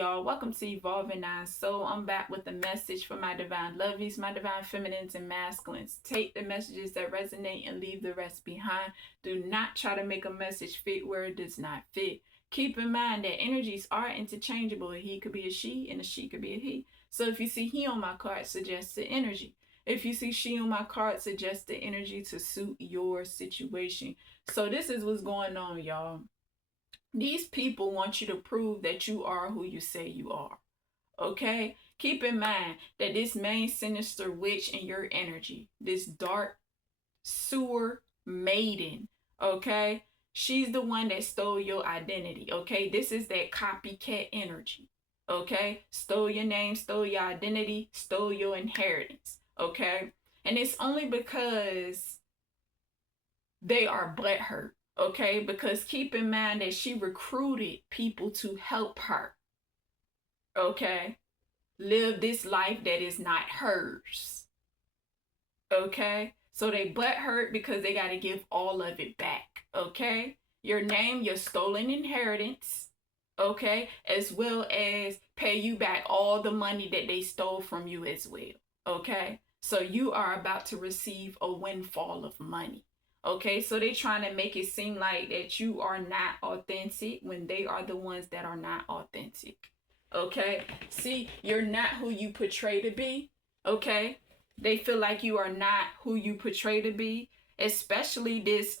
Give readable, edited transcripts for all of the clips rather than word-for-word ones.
y'all. Welcome to Evolving Nine Soul. I'm back with a message for my divine lovies, my divine feminines and masculines. Take the messages that resonate and leave the rest behind. Do not try to make a message fit where it does not fit. Keep in mind that energies are interchangeable. A he could be a she and a she could be a he. So if you see he on my card, suggest the energy. If you see she on my card, suggest the energy to suit your situation. So this is what's going on, y'all. These people want you to prove that you are who you say you are. Okay? Keep in mind that this main sinister witch in your energy, this dark sewer maiden, okay? She's the one that stole your identity, okay? This is that copycat energy, okay? Stole your name, stole your identity, stole your inheritance, okay? And it's only because they are butthurt. Okay, because keep in mind that she recruited people to help her. Okay, live this life that is not hers. Okay, so they butthurt because they got to give all of it back. Okay, your name, your stolen inheritance. Okay, as well as pay you back all the money that they stole from you as well. Okay, so you are about to receive a windfall of money. Okay, so they trying to make it seem like that you are not authentic when they are the ones that are not authentic. Okay, see, you're not who you portray to be. Okay, they feel like you are not who you portray to be, especially this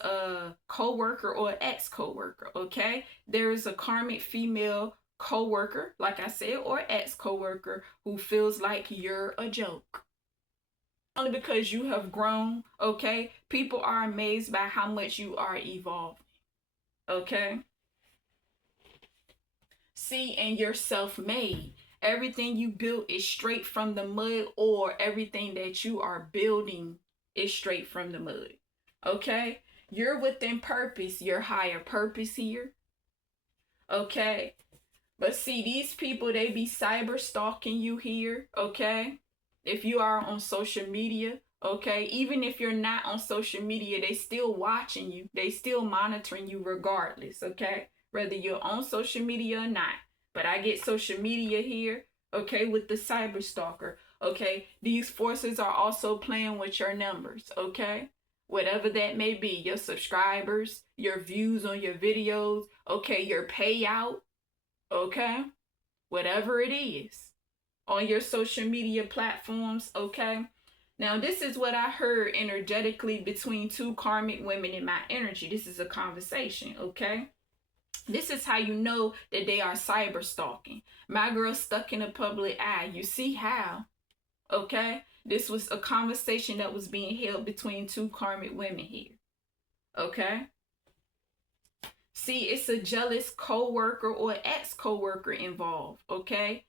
co-worker or ex-co-worker. Okay, there is a karmic female co-worker, like I said, or ex-co-worker who feels like you're a joke. Only because you have grown, okay? People are amazed by how much you are evolving, okay? See, and you're self-made. Everything you built is straight from the mud, or everything that you are building is straight from the mud, okay? You're within purpose, your higher purpose here, okay? But see, these people, they be cyber stalking you here, okay? If you are on social media, okay, even if you're not on social media, they still watching you. They still monitoring you regardless, okay, whether you're on social media or not. But I get social media here, okay, with the cyber stalker, okay. These forces are also playing with your numbers, okay, whatever that may be, your subscribers, your views on your videos, okay, your payout, okay, whatever it is on your social media platforms, okay? Now, this is what I heard energetically between two karmic women in my energy. This is a conversation, okay? This is how you know that they are cyber stalking. My girl stuck in the public eye. You see how, okay? This was a conversation that was being held between two karmic women here, okay? See, it's a jealous co-worker or ex-co-worker involved, okay?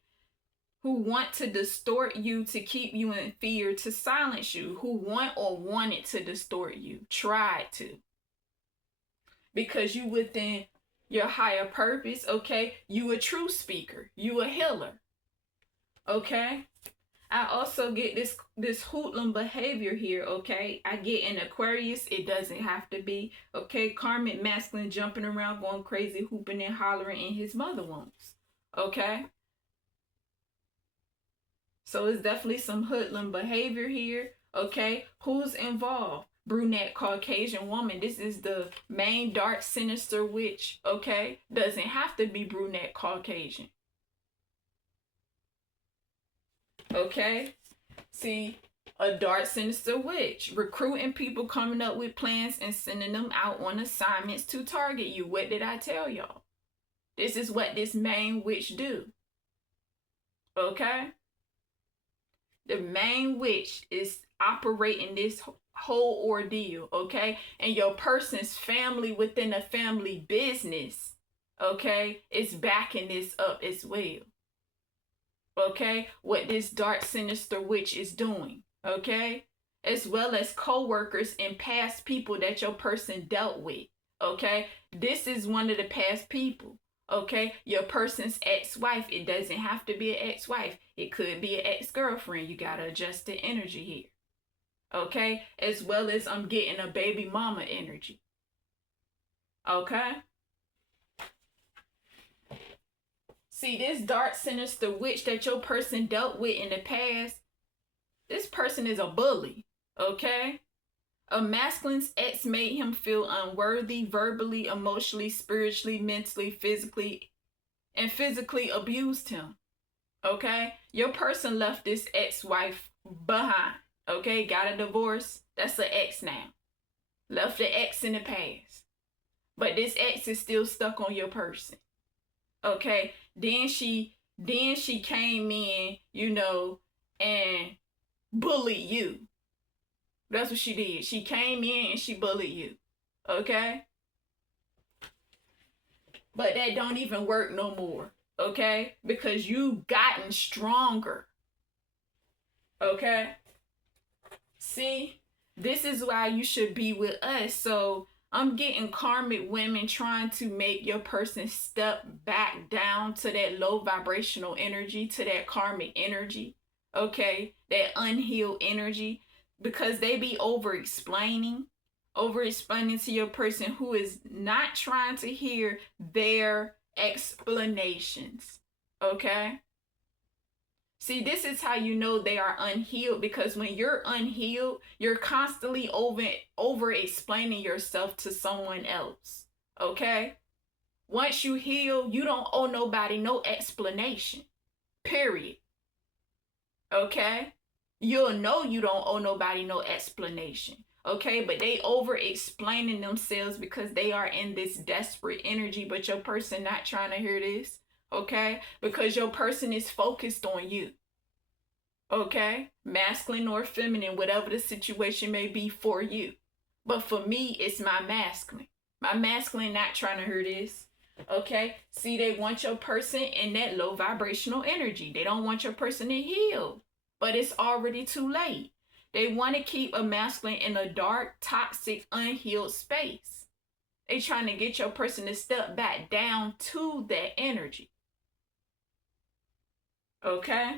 Who want to distort you to keep you in fear, to silence you, who want or wanted to distort you, tried to. Because you within your higher purpose, okay? You a true speaker, you a healer, okay? I also get this hoodlum behavior here, okay? I get an Aquarius, it doesn't have to be, okay? Karmic masculine jumping around, going crazy, hooping and hollering in his mother wounds, okay? So it's definitely some hoodlum behavior here, okay? Who's involved? Brunette Caucasian woman. This is the main dark sinister witch, okay? Doesn't have to be brunette Caucasian. Okay? See, a dark sinister witch. Recruiting people, coming up with plans and sending them out on assignments to target you. What did I tell y'all? This is what this main witch do. Okay? The main witch is operating this whole ordeal, okay? And your person's family within a family business, okay, is backing this up as well. Okay? What this dark sinister witch is doing, okay? As well as co-workers and past people that your person dealt with, okay? This is one of the past people. Okay, your person's ex-wife. It doesn't have to be an ex-wife. It could be an ex-girlfriend. You got to adjust the energy here. Okay, as well as I'm getting a baby mama energy. Okay. See, this dark, sinister witch that your person dealt with in the past, this person is a bully, okay? A masculine's ex made him feel unworthy, verbally, emotionally, spiritually, mentally, physically, and physically abused him, okay? Your person left this ex-wife behind, okay? Got a divorce, that's an ex now. Left the ex in the past. But this ex is still stuck on your person, okay? Then she came in, and bullied you. That's what she did. She came in and she bullied you, okay? But that don't even work no more, okay? Because you've gotten stronger, okay? See, this is why you should be with us. So I'm getting karmic women trying to make your person step back down to that low vibrational energy, to that karmic energy, okay? That unhealed energy, because they be over-explaining to your person who is not trying to hear their explanations, okay? See, this is how you know they are unhealed, because when you're unhealed, you're constantly over explaining yourself to someone else, okay? Once you heal, you don't owe nobody no explanation, period, okay? You'll know you don't owe nobody no explanation, okay? But they over explaining themselves because they are in this desperate energy, but your person not trying to hear this, okay? Because your person is focused on you, okay? Masculine or feminine, whatever the situation may be for you. But for me, it's my masculine. My masculine not trying to hear this, okay? See, they want your person in that low vibrational energy. They don't want your person to heal, but it's already too late. They want to keep a masculine in a dark, toxic, unhealed space. They trying to get your person to step back down to that energy, okay?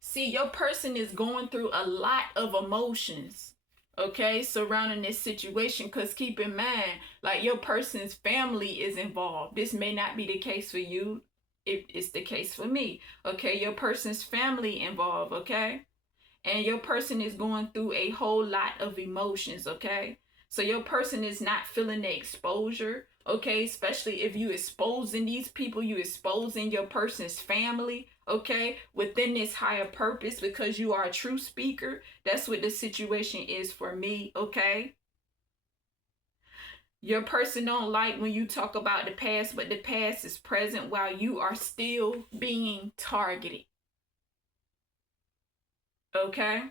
See, your person is going through a lot of emotions, okay, surrounding this situation, because keep in mind, like, your person's family is involved. This may not be the case for you. It's the case for me, okay? Your person's family involved, okay? And your person is going through a whole lot of emotions, okay? So your person is not feeling the exposure, okay? Especially if you exposing these people, you exposing your person's family, okay? Within this higher purpose, because you are a true speaker. That's what the situation is for me, okay? Your person don't like when you talk about the past, but the past is present while you are still being targeted, okay?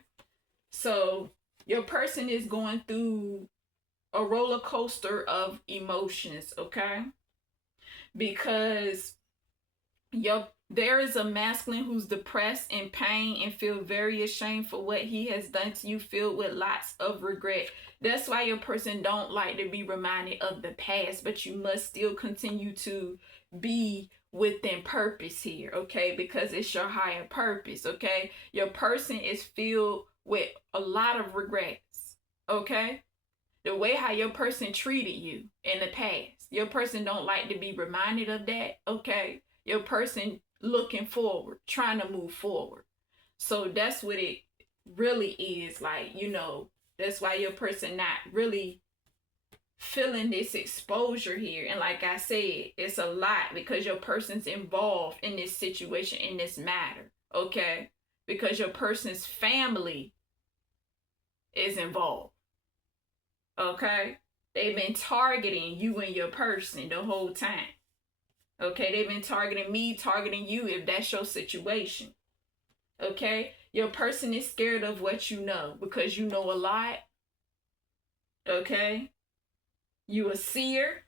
So your person is going through a roller coaster of emotions, okay? Because there is a masculine who's depressed, in pain, and feel very ashamed for what he has done to you, filled with lots of regret. That's why your person don't like to be reminded of the past, but you must still continue to be within purpose here, okay? Because it's your higher purpose, okay? Your person is filled with a lot of regrets, okay? The way how your person treated you in the past, your person don't like to be reminded of that, okay? Your person looking forward, trying to move forward. So that's what it really is like, that's why your person not really feeling this exposure here. And like I said, it's a lot because your person's involved in this situation, in this matter, okay? Because your person's family is involved, okay? They've been targeting you and your person the whole time, okay? They've been targeting me, targeting you, if that's your situation, okay? Your person is scared of what you know, because you know a lot, okay? You a seer,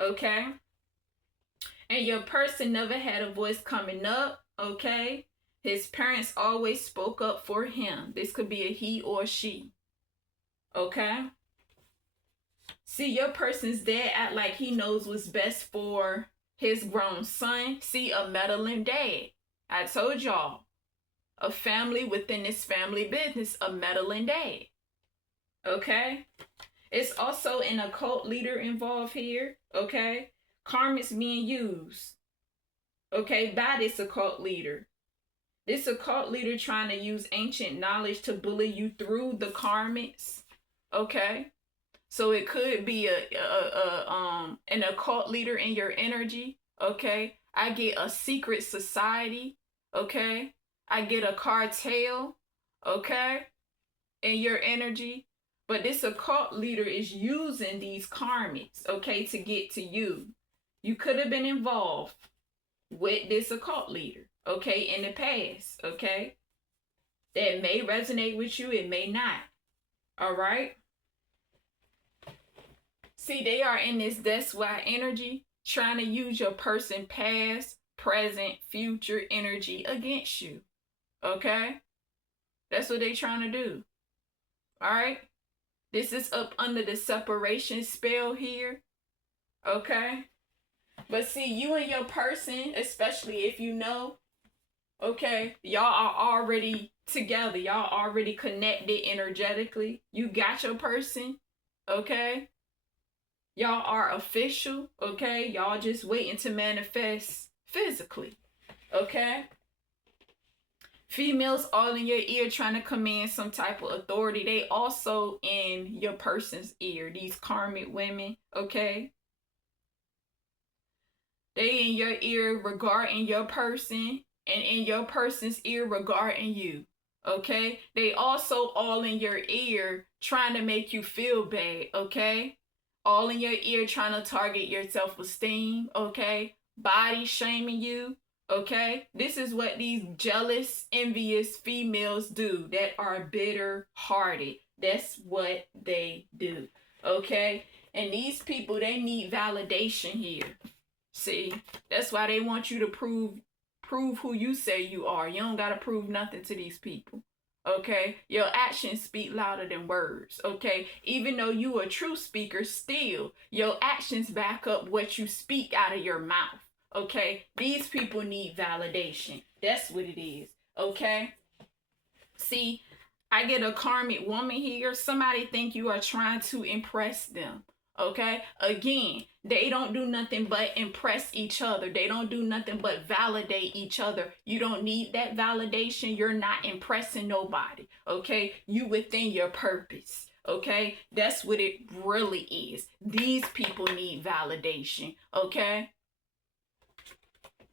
okay? And your person never had a voice coming up, okay? His parents always spoke up for him. This could be a he or she, okay? See, your person's dad act like he knows what's best for his grown son. See, a meddling dad. I told y'all, a family within this family business, a meddling dad, okay? It's also an occult leader involved here, okay? Karmic's being used, okay, by this occult leader. This occult leader trying to use ancient knowledge to bully you through the karmics, okay? So it could be an occult leader in your energy, okay? I get a secret society, okay? I get a cartel, okay? In your energy. But this occult leader is using these karmics, okay, to get to you. You could have been involved with this occult leader, okay, in the past, okay? That may resonate with you, it may not. All right? See, they are in this that's why energy, trying to use your person past, present, future energy against you. Okay? That's what they trying to do. All right? This is up under the separation spell here. Okay? But see, you and your person, especially if you know, okay, y'all are already together. Y'all already connected energetically. You got your person. Okay? Y'all are official, okay? Y'all just waiting to manifest physically, okay? Females all in your ear trying to command some type of authority. They also in your person's ear, these karmic women, okay? They in your ear regarding your person and in your person's ear regarding you, okay? They also all in your ear trying to make you feel bad, okay? All in your ear trying to target your self-esteem, okay? Body shaming you, okay? This is what these jealous, envious females do that are bitter-hearted. That's what they do, okay? And these people, they need validation here. See, that's why they want you to prove who you say you are. You don't got to prove nothing to these people. Okay, your actions speak louder than words. Okay, even though you a true speaker, still your actions back up what you speak out of your mouth. Okay, these people need validation. That's what it is. Okay, see, I get a karmic woman here. Somebody think you are trying to impress them. Okay, again, they don't do nothing but impress each other. They don't do nothing but validate each other. You don't need that validation. You're not impressing nobody. Okay, you within your purpose. Okay, that's what it really is. These people need validation. Okay.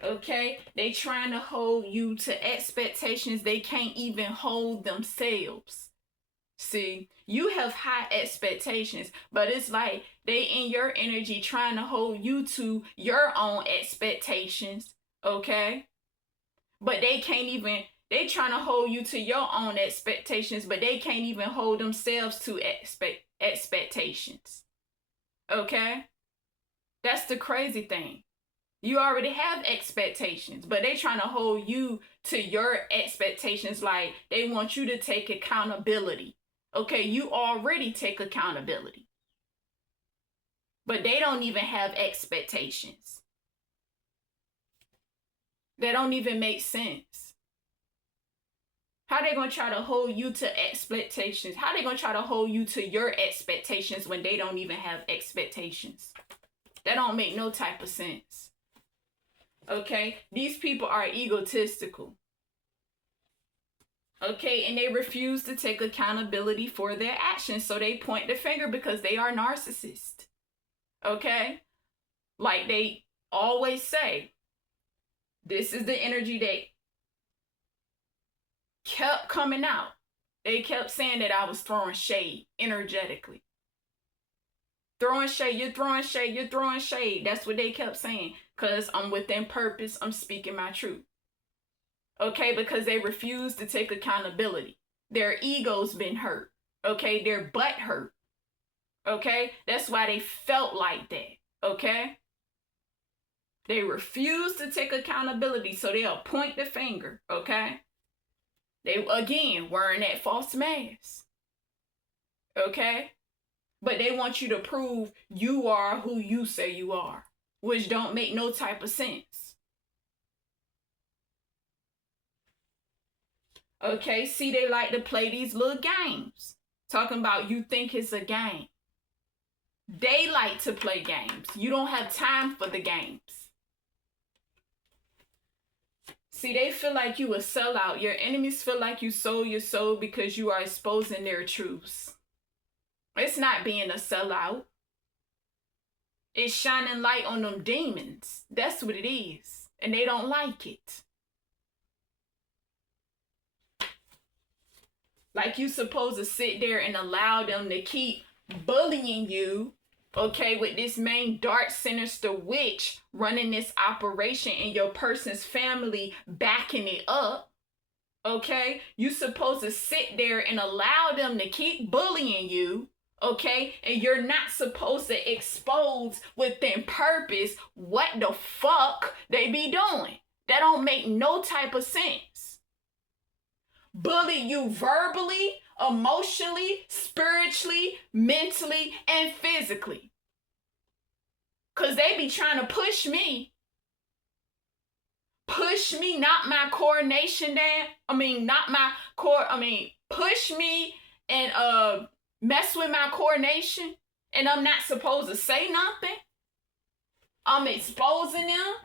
Okay, they trying to hold you to expectations they can't even hold themselves. See, you have high expectations, but it's like they in your energy trying to hold you to your own expectations, okay? But they trying to hold you to your own expectations, but they can't even hold themselves to expectations, okay? That's the crazy thing. You already have expectations, but they trying to hold you to your expectations like they want you to take accountability. Okay, you already take accountability. But they don't even have expectations. That don't even make sense. How they going to try to hold you to expectations? How they going to try to hold you to your expectations when they don't even have expectations? That don't make no type of sense. Okay, these people are egotistical. Okay, and they refuse to take accountability for their actions, so they point the finger because they are narcissists. Okay, like they always say, this is the energy that kept coming out. They kept saying that I was throwing shade energetically. Throwing shade, you're throwing shade, you're throwing shade. That's what they kept saying, because I'm within purpose, I'm speaking my truth. Okay, because they refuse to take accountability. Their ego's been hurt. Okay, their butt hurt. Okay, that's why they felt like that. Okay, they refuse to take accountability, so they'll point the finger. Okay, they again wearing that false mask. Okay, but they want you to prove you are who you say you are, which don't make no type of sense. Okay, see, they like to play these little games. Talking about you think it's a game. They like to play games. You don't have time for the games. See, they feel like you a sellout. Your enemies feel like you sold your soul because you are exposing their truths. It's not being a sellout. It's shining light on them demons. That's what it is. And they don't like it. Like you supposed to sit there and allow them to keep bullying you, okay, with this main dark sinister witch running this operation and your person's family backing it up, okay? You supposed to sit there and allow them to keep bullying you, okay? And you're not supposed to expose within purpose what the fuck they be doing. That don't make no type of sense. Bully you verbally, emotionally, spiritually, mentally, and physically. Because they be trying to push me. Push me, knock my coronation down. Push me and mess with my coronation. And I'm not supposed to say nothing. I'm exposing them.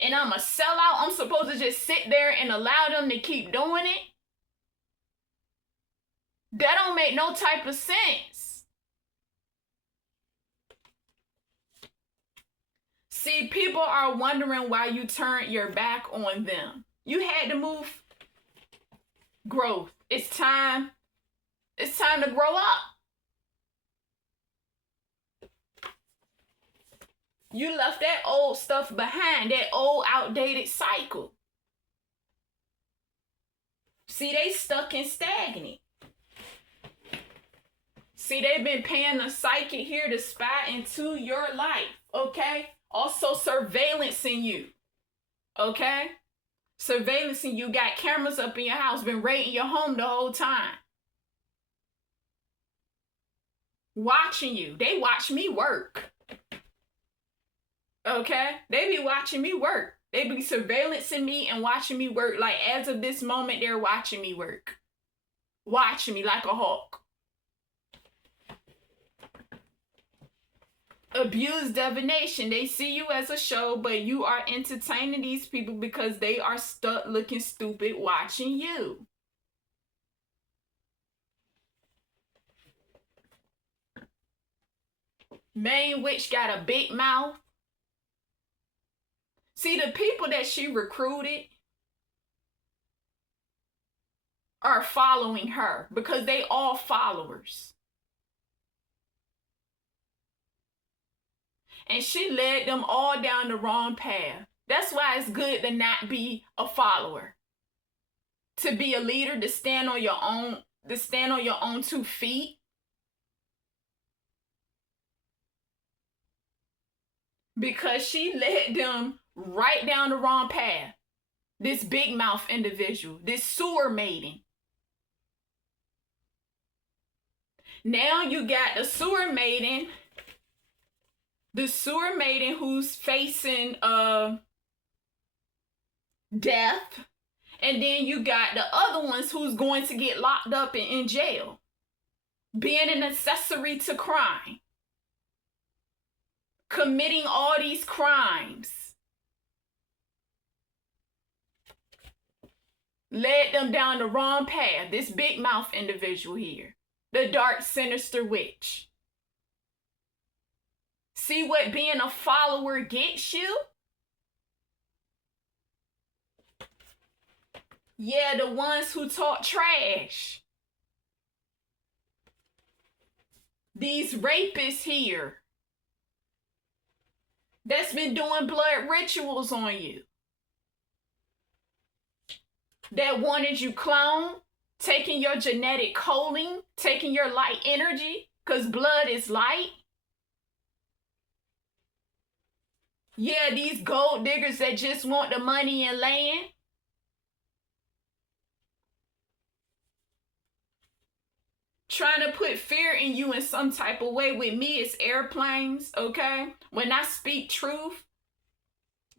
And I'm a sellout. I'm supposed to just sit there and allow them to keep doing it. That don't make no type of sense. See, people are wondering why you turned your back on them. You had to move. Growth. It's time. It's time to grow up. You left that old stuff behind, that old outdated cycle. See, they stuck and stagnant. See, they've been paying a psychic here to spy into your life, okay? Also surveillancing you, okay? Surveillancing you, got cameras up in your house, been raiding your home the whole time. Watching you. They watch me work. Okay? They be watching me work. They be surveillancing me and watching me work. Like, as of this moment, they're watching me work. Watching me like a hawk. Abuse divination. They see you as a show, but you are entertaining these people because they are stuck looking stupid watching you. Main witch got a big mouth. See, the people that she recruited are following her because they all followers. And she led them all down the wrong path. That's why it's good to not be a follower. To be a leader, to stand on your own 2 feet. Because she led them right down the wrong path. This big mouth individual, this sewer maiden. Now you got the sewer maiden who's facing death. And then you got the other ones who's going to get locked up and in jail. Being an accessory to crime. Committing all these crimes. Led them down the wrong path. This big mouth individual here. The dark, sinister witch. See what being a follower gets you? Yeah, the ones who talk trash. These rapists here. That's been doing blood rituals on you. That wanted you cloned, taking your genetic coding, taking your light energy, because blood is light. Yeah, these gold diggers that just want the money and land. Trying to put fear in you in some type of way. With me, it's airplanes, okay? When I speak truth,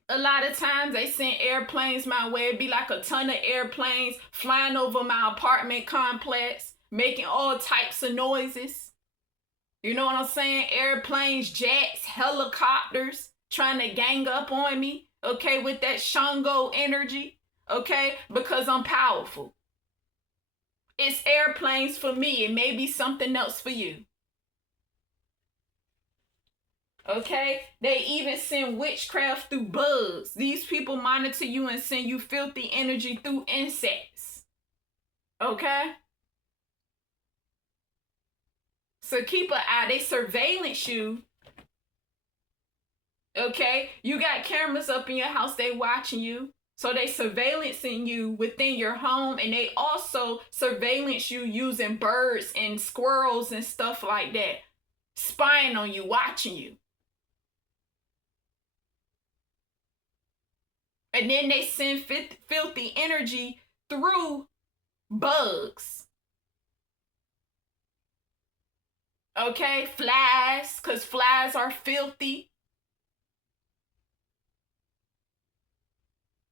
a lot of times they send airplanes my way. It'd be like a ton of airplanes flying over my apartment complex, making all types of noises. You know what I'm saying? Airplanes, jets, helicopters, trying to gang up on me, okay, with that Shango energy, Okay? Because I'm powerful. It's airplanes for me. It may be something else for you. Okay? They even send witchcraft through bugs. These people monitor you and send you filthy energy through insects. Okay? So keep an eye. They surveillance you. Okay? You got cameras up in your house. They watching you. So they surveillancing you within your home, and they also surveillance you using birds and squirrels and stuff like that. Spying on you, watching you. And then they send filthy energy through bugs. Okay? Flies, because flies are filthy.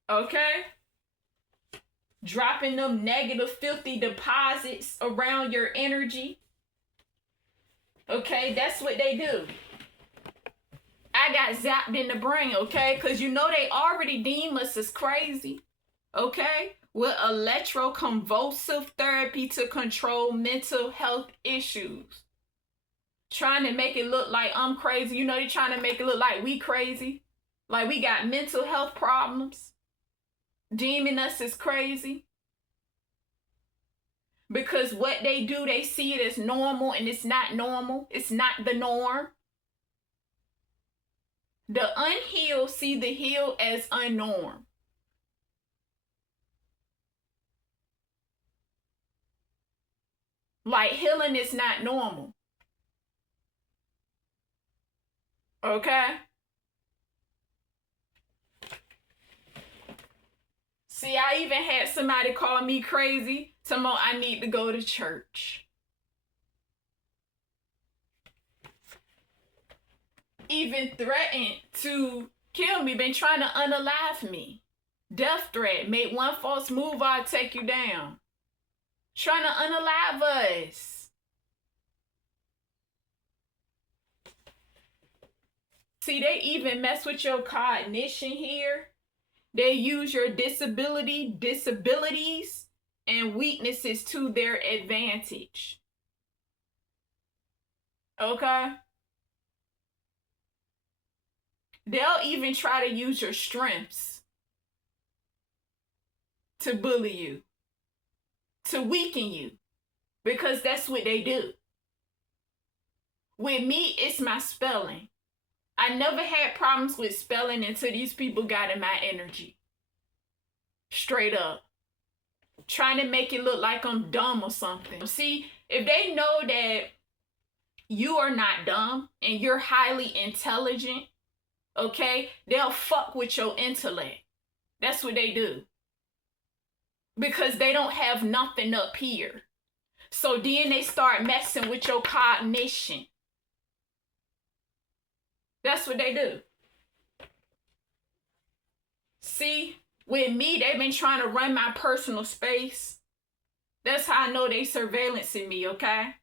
Okay? Dropping them negative, filthy deposits around your energy. Okay? That's what they do. I got zapped in the brain, okay? Because you know they already deem us as crazy, okay? With electroconvulsive therapy to control mental health issues. Trying to make it look like I'm crazy. You know, they're trying to make it look like we crazy. Like we got mental health problems. Deeming us as crazy. Because what they do, they see it as normal, and it's not normal. It's not the norm. The unhealed see the healed as unnormed. Like healing is not normal. Okay? See, I even had somebody call me crazy. Tomorrow I need to go to church. Even threatened to kill me, been trying to unalive me. Death threat, make one false move, I'll take you down. Trying to unalive us. See, they even mess with your cognition here. They use your disabilities, and weaknesses to their advantage. Okay? They'll even try to use your strengths to bully you, to weaken you, because that's what they do. With me, it's my spelling. I never had problems with spelling until these people got in my energy. Straight up. Trying to make it look like I'm dumb or something. See, if they know that you are not dumb and you're highly intelligent, okay, they'll fuck with your intellect. That's what they do. Because they don't have nothing up here. So then they start messing with your cognition. That's what they do. See, with me, they've been trying to run my personal space. That's how I know they surveillancing me, okay?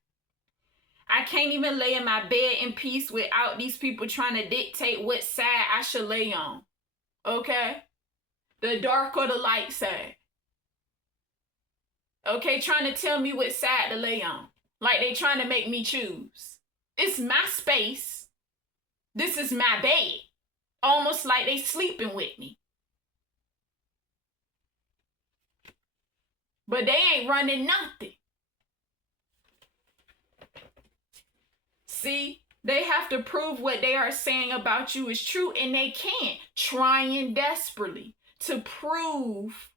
I can't even lay in my bed in peace without these people trying to dictate what side I should lay on. Okay? The dark or the light side. Okay? Trying to tell me what side to lay on. Like they trying to make me choose. It's my space. This is my bed. Almost like they sleeping with me. But they ain't running nothing. See, they have to prove what they are saying about you is true, and they can't. Trying desperately to prove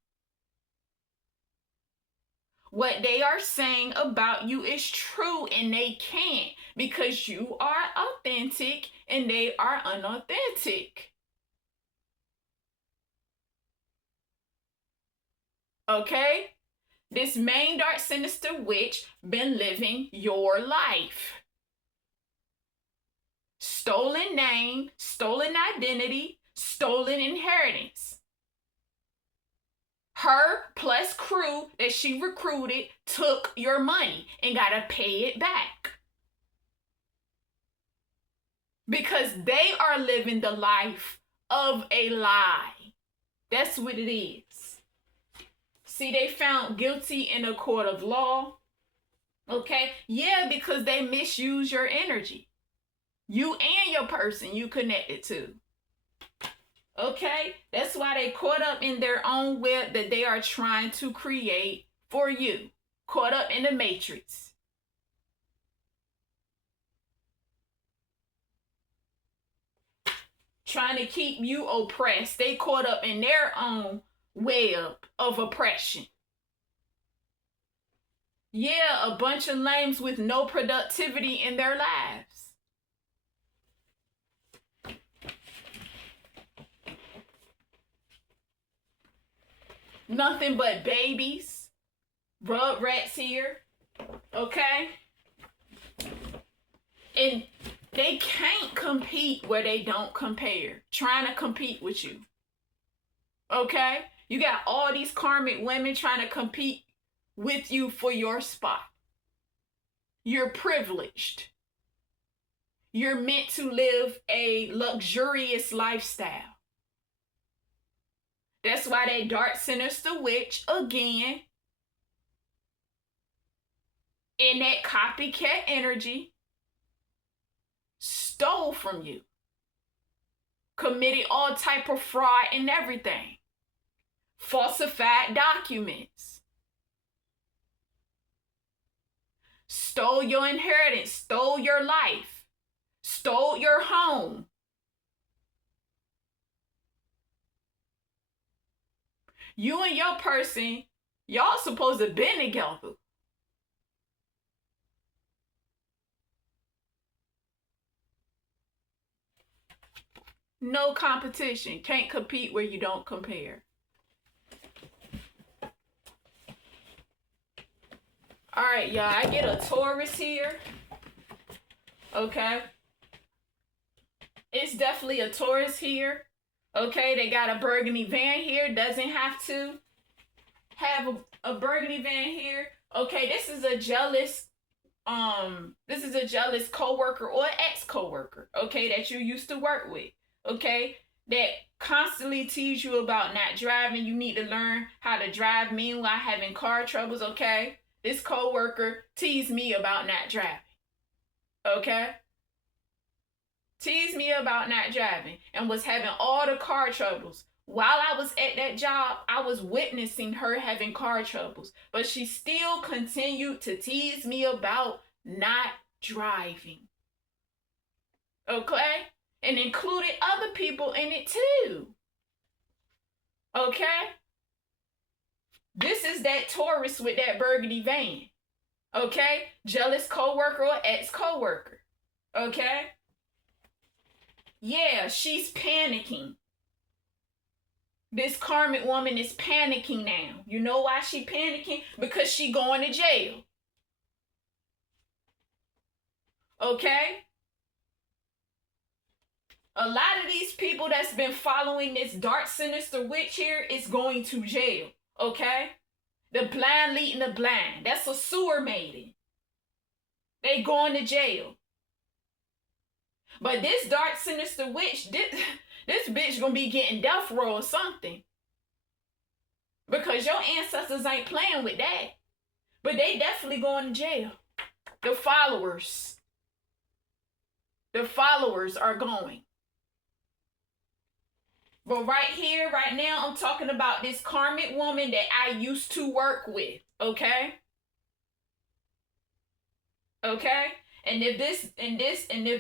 what they are saying about you is true, and they can't, because you are authentic and they are unauthentic. Okay? This main dark sinister witch been living your life. Stolen name, stolen identity, stolen inheritance. Her plus crew that she recruited took your money and gotta pay it back. Because they are living the life of a lie. That's what it is. See, they found guilty in a court of law. Okay? Yeah, because they misuse your energy. You and your person you connected to. Okay? That's why they caught up in their own web that they are trying to create for you. Caught up in the matrix. Trying to keep you oppressed. They caught up in their own web of oppression. Yeah, a bunch of lames with no productivity in their lives. Nothing but babies. Rug rats here. Okay? And they can't compete where they don't compare. Trying to compete with you. Okay? You got all these karmic women trying to compete with you for your spot. You're privileged. You're meant to live a luxurious lifestyle. That's why that dark sinister witch, again, in that copycat energy, stole from you. Committed all type of fraud and everything. Falsified documents. Stole your inheritance. Stole your life. Stole your home. You and your person, y'all supposed to be together. No competition. Can't compete where you don't compare. All right, y'all. I get a Taurus here. Okay. It's definitely a Taurus here. Okay, they got a burgundy van here. Doesn't have to have a burgundy van here. Okay, this is a jealous coworker or ex-coworker, okay, that you used to work with, okay, that constantly tease you about not driving. You need to learn how to drive, meanwhile having car troubles, okay? This coworker teased me about not driving, okay? Teased me about not driving and was having all the car troubles. While I was at that job, I was witnessing her having car troubles, but she still continued to tease me about not driving. Okay? And included other people in it too. Okay? This is that Taurus with that burgundy van. Okay? Jealous coworker or ex-coworker. Okay? Yeah, she's panicking. This karmic woman is panicking now. You know why she panicking? Because she going to jail. Okay? A lot of these people that's been following this dark sinister witch here is going to jail. Okay? The blind leading the blind. That's a sewer maiden. They going to jail. But this dark sinister witch, this bitch gonna be getting death row or something. Because your ancestors ain't playing with that. But they definitely going to jail. The followers. The followers are going. But right here, right now, I'm talking about this karmic woman that I used to work with. Okay? Okay? And if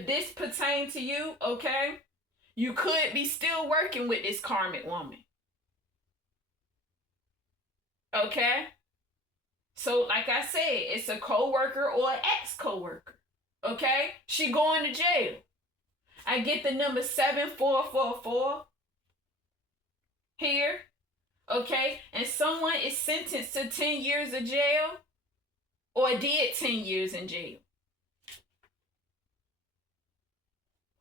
this pertains to you, okay, you could be still working with this karmic woman. Okay? So, like I said, it's a co-worker or an ex-co-worker. Okay? She going to jail. I get the number 7444 here. Okay? And someone is sentenced to 10 years of jail or did 10 years in jail.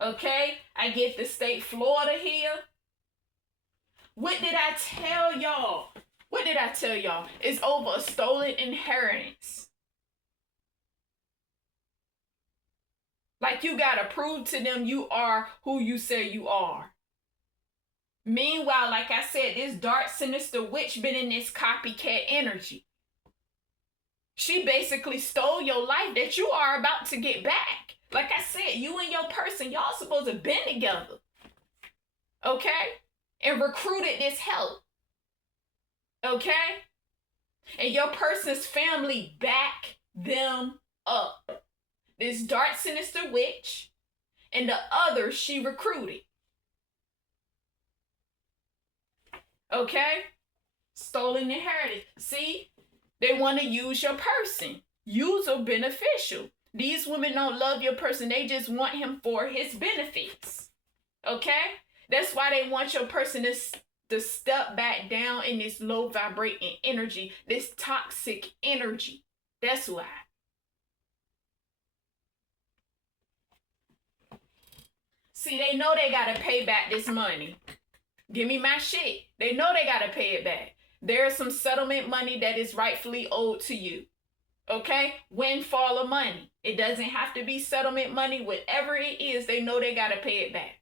Okay, I get the state Florida here. What did I tell y'all? What did I tell y'all? It's over a stolen inheritance. Like you gotta prove to them you are who you say you are. Meanwhile, like I said, this dark, sinister witch been in this copycat energy. She basically stole your life that you are about to get back. Like I said, you and your person, y'all supposed to have been together. Okay? And recruited this help. Okay? And your person's family back them up. This dark, sinister witch and the other she recruited. Okay? Stolen inheritance. See? They want to use your person. User beneficial. These women don't love your person. They just want him for his benefits. Okay? That's why they want your person to step back down in this low vibrating energy, this toxic energy. That's why. See, they know they got to pay back this money. Give me my shit. They know they got to pay it back. There is some settlement money that is rightfully owed to you. Okay? Windfall of money. It doesn't have to be settlement money. Whatever it is, they know they got to pay it back.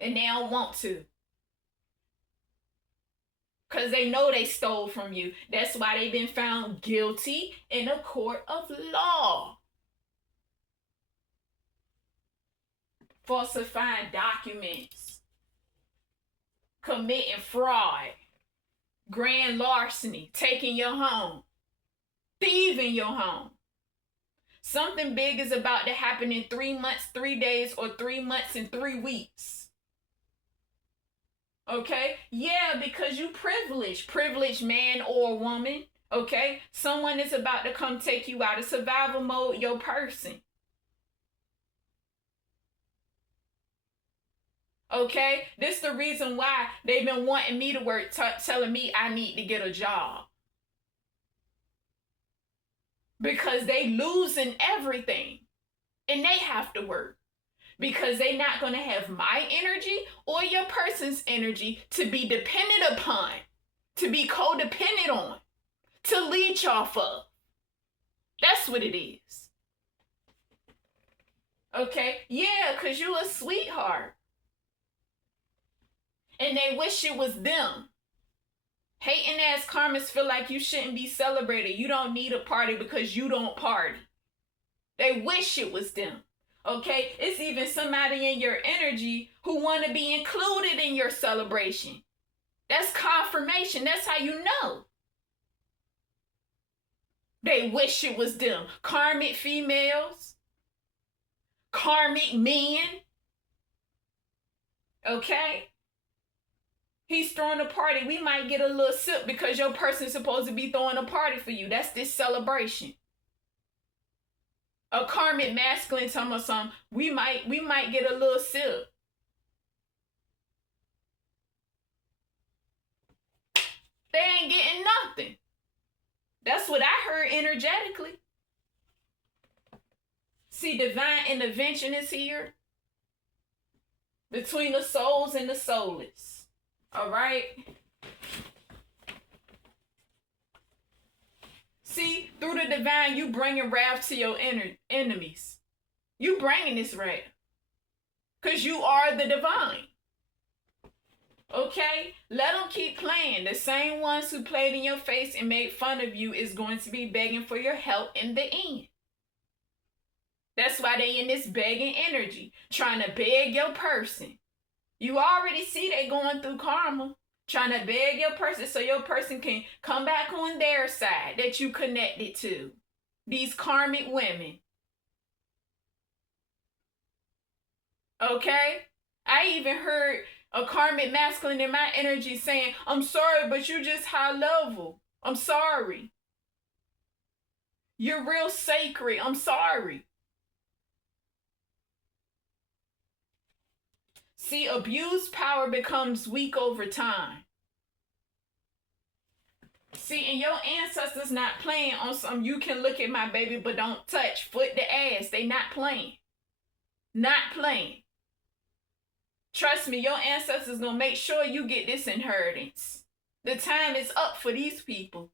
And they don't want to. Because they know they stole from you. That's why they've been found guilty in a court of law. Falsifying documents. Committing fraud. Grand larceny. Taking your home. Thieving your home. Something big is about to happen in 3 months, 3 days, or 3 months and 3 weeks. Okay? Yeah, because you privileged man or woman. Okay? Someone is about to come take you out of survival mode, your person. Okay? This is the reason why they've been wanting me to work, telling me I need to get a job. Because they losing everything. And they have to work. Because they're not going to have my energy or your person's energy to be dependent upon, to be codependent on, to leech off of. That's what it is. Okay? Yeah, because you a sweetheart. And they wish it was them. Hating ass karmas feel like you shouldn't be celebrated. You don't need a party because you don't party. They wish it was them. Okay, it's even somebody in your energy who want to be included in your celebration. That's confirmation. That's how you know. They wish it was them. Karmic females. Karmic men. Okay? He's throwing a party. We might get a little sip because your person's supposed to be throwing a party for you. That's this celebration. A karmic masculine telling us something, we might get a little sip. They ain't getting nothing. That's what I heard energetically. See, divine intervention is here between the souls and the soulless. All right? See, through the divine, you bringing wrath to your enemies. You bringing this wrath. Because you are the divine. Okay? Let them keep playing. The same ones who played in your face and made fun of you is going to be begging for your help in the end. That's why they in this begging energy. Trying to beg your person. You already see they going through karma. Trying to beg your person so your person can come back on their side that you connected to. These karmic women. Okay? I even heard a karmic masculine in my energy saying, I'm sorry, but you're just high level. I'm sorry. You're real sacred. I'm sorry. See, abused power becomes weak over time. See, and your ancestors not playing on some you can look at my baby but don't touch. Foot the ass. They not playing. Not playing. Trust me, your ancestors gonna make sure you get this inheritance. The time is up for these people.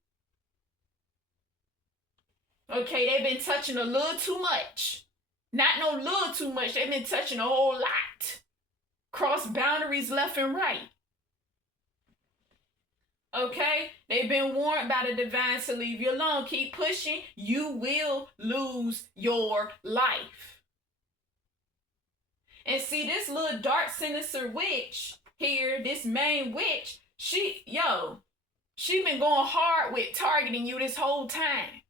Okay, they've been touching a little too much. Not no little too much. They've been touching a whole lot. Cross boundaries left and right. Okay? They've been warned by the divine to leave you alone. Keep pushing. You will lose your life. And see, this little dark, sinister witch here, this main witch, she been going hard with targeting you this whole time.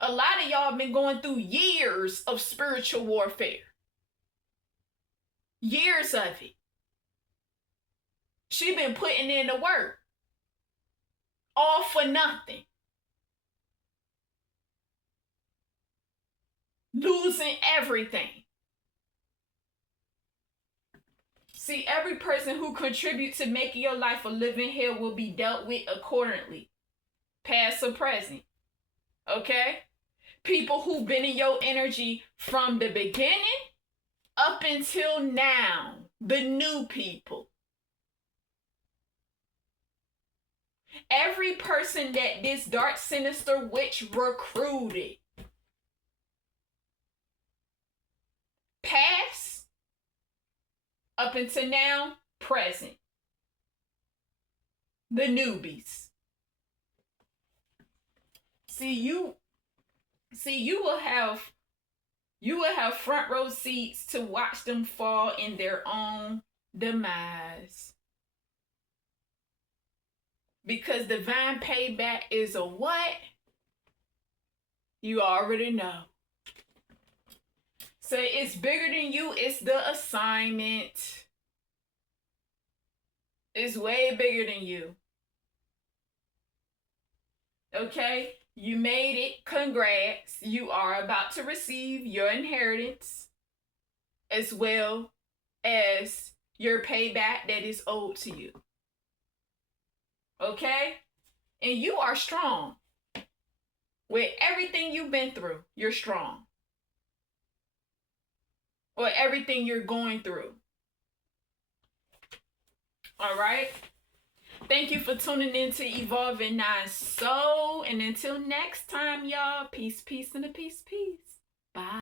A lot of y'all been going through years of spiritual warfare. Years of it. She been putting in the work. All for nothing. Losing everything. See, every person who contributes to making your life a living hell will be dealt with accordingly. Past or present. Okay? People who've been in your energy from the beginning up until now. The new people. Every person that this dark, sinister witch recruited. Past, up until now, present. The newbies. See, you will have front row seats to watch them fall in their own demise. Because divine payback is a what? You already know. So it's bigger than you. It's the assignment. It's way bigger than you. Okay? You made it. Congrats. You are about to receive your inheritance as well as your payback that is owed to you. Okay? And you are strong. With everything you've been through, you're strong. Or everything you're going through. All right? Thank you for tuning in to Evolving Nine Soul. And until next time, y'all, peace, peace, and a peace, peace. Bye.